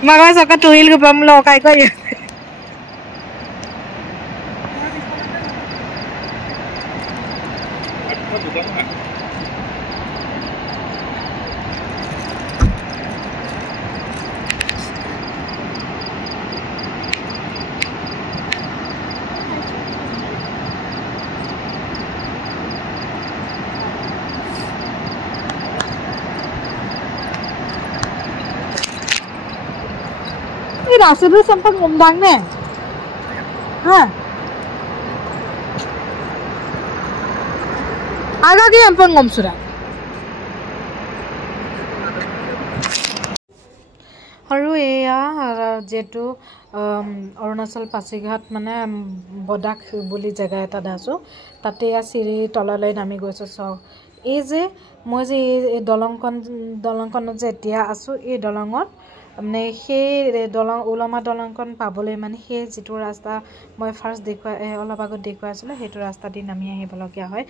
Maka saka tuhil ke pamlo kai ko ya. Rasa tu sampai ngomong ne, ha? Agak ke sampai ngom surat. Haru ya, jetu Arunachal Pasighat mana bodak buli jaga eta dasu. Tate ya siri tolalai nami goiso so. Eze moje dolongkon je tia asu e dolongot. মানে সেই দলং উলমা দলংখন পাবলৈ মানে সেই যেটো ৰাস্তা মই ফাৰ্স্ট অলপ আগত দেখুৱাই আছিল সেইটো ৰাস্তা দি নামি আহিবলগীয়া হয়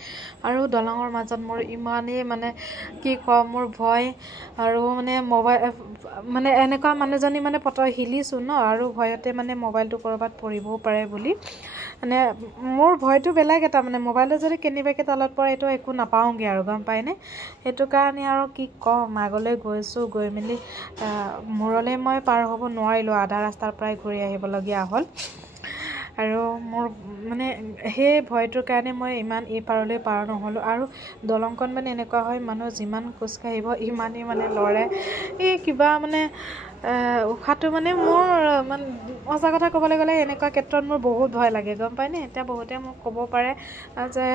আৰু দলঙৰ মাজত মোৰ ইমানেই মানে কি কম মোৰ ভয় আৰু মানে মোবাইল মানে এনেকুৱা মানুহজনী মানে পট হিলিছো ন আৰু ভয়তে মানে মোবাইলটো কৰবাত পৰিবও পাৰে বুলি মানে মোৰ ভয়টো বেলেগ এটা মানে মোবাইলটো যদি কেনিবাকে তলত পৰে এটো একো নাপাওঁগে আৰু গম পাইনে হেতু কাৰণে আৰু কি কম আগলৈ গৈছো গৈ মেলি মোৰলে মই পাৰ হ'ব নোৱাৰিলো আধা ৰাস্তাৰ পৰাই ঘূৰি আহিবলগীয়া হ'ল আৰু মোৰ মানে হে ভয়টোৰ কাৰণে মই ইমান এই পাৰলৈ পাৰ নহলো আৰু দলংখন মানে এনেকুৱা হয় মানুহ যিমান খোজ কাঢ়িব ইমানেই মানে লৰে এই কিবা মানে উখাটো মানে মোৰ মানে অসা কথা ক'বলৈ গ'লে এনেকুৱা ক্ষেত্ৰত মোৰ বহুত ভয় লাগে গম পাইনে এতিয়া বহুতে মোক ক'ব পাৰে যে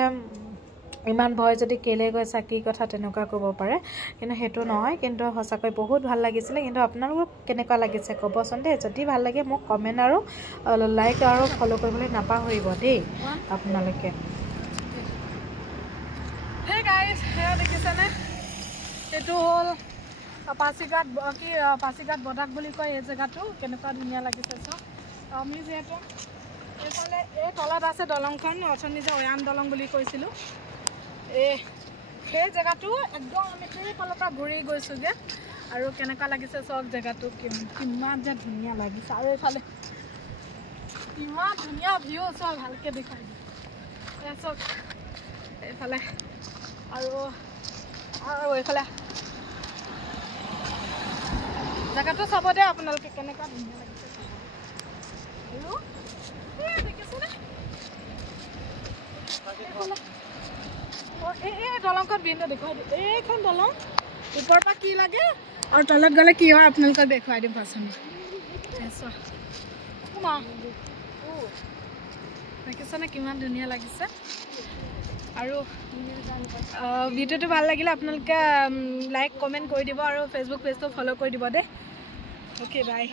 ইমান ভয় যদি কেলে গৈছা কি কথা তেনেকুৱা ক'ব পাৰে কিন্তু হেতু নহয় কিন্তু হসাকৈ বহুত ভাল লাগিছিল কিন্তু আপোনালোকক কেনেকুৱা লাগিছে ক'বচোন দে যদি ভাল লাগে মোক কমেন্ট আৰু লাইক আৰু ফলো কৰিবলৈ নাপাহৰিব দেই আপোনালোকে হে গাইস হেয়া দেখিছানে এটো হল পাছিঘাট বদাক বুলি কয় এই জায়গাটো কেনেকুৱা ধুনীয়া লাগিছে চ আমি যেটো এফালে এই তলাত আছে দলংখন অথনি যে ওয়ান দলং বুলি কৈছিলো সেই জায়গাটো একদম আমি সেই পালটা ঘুৰি গৈছো যে আৰু কেনেকা লাগিছে সব জায়গাটো কিমান যে ধুনীয়া লাগিছে আৰু এফালে ইমান ধুনীয়া ভিউ সব ভালকে দেখাই এসব এফালে আৰু এফালে জায়গাটো সবতে আপোনালোকে কেনেকা ধুনীয়া লাগিছে আৰু দেখিছেনে এই দলংখন বিন্দু দেখুৱাই দিম এইখন দলং ওপৰৰ পৰা কি লাগে আৰু তলত গলে কি হয় আপোনালোকক দেখুৱাই দিম পাছনি দেখিছেনে কিমান ধুনীয়া লাগিছে আৰু ভিডিঅ'টো ভাল লাগিলে আপোনালোকে লাইক কমেন্ট কৰি দিব আৰু ফেচবুক পেজটো ফলো কৰি দিব দে ওকে বাই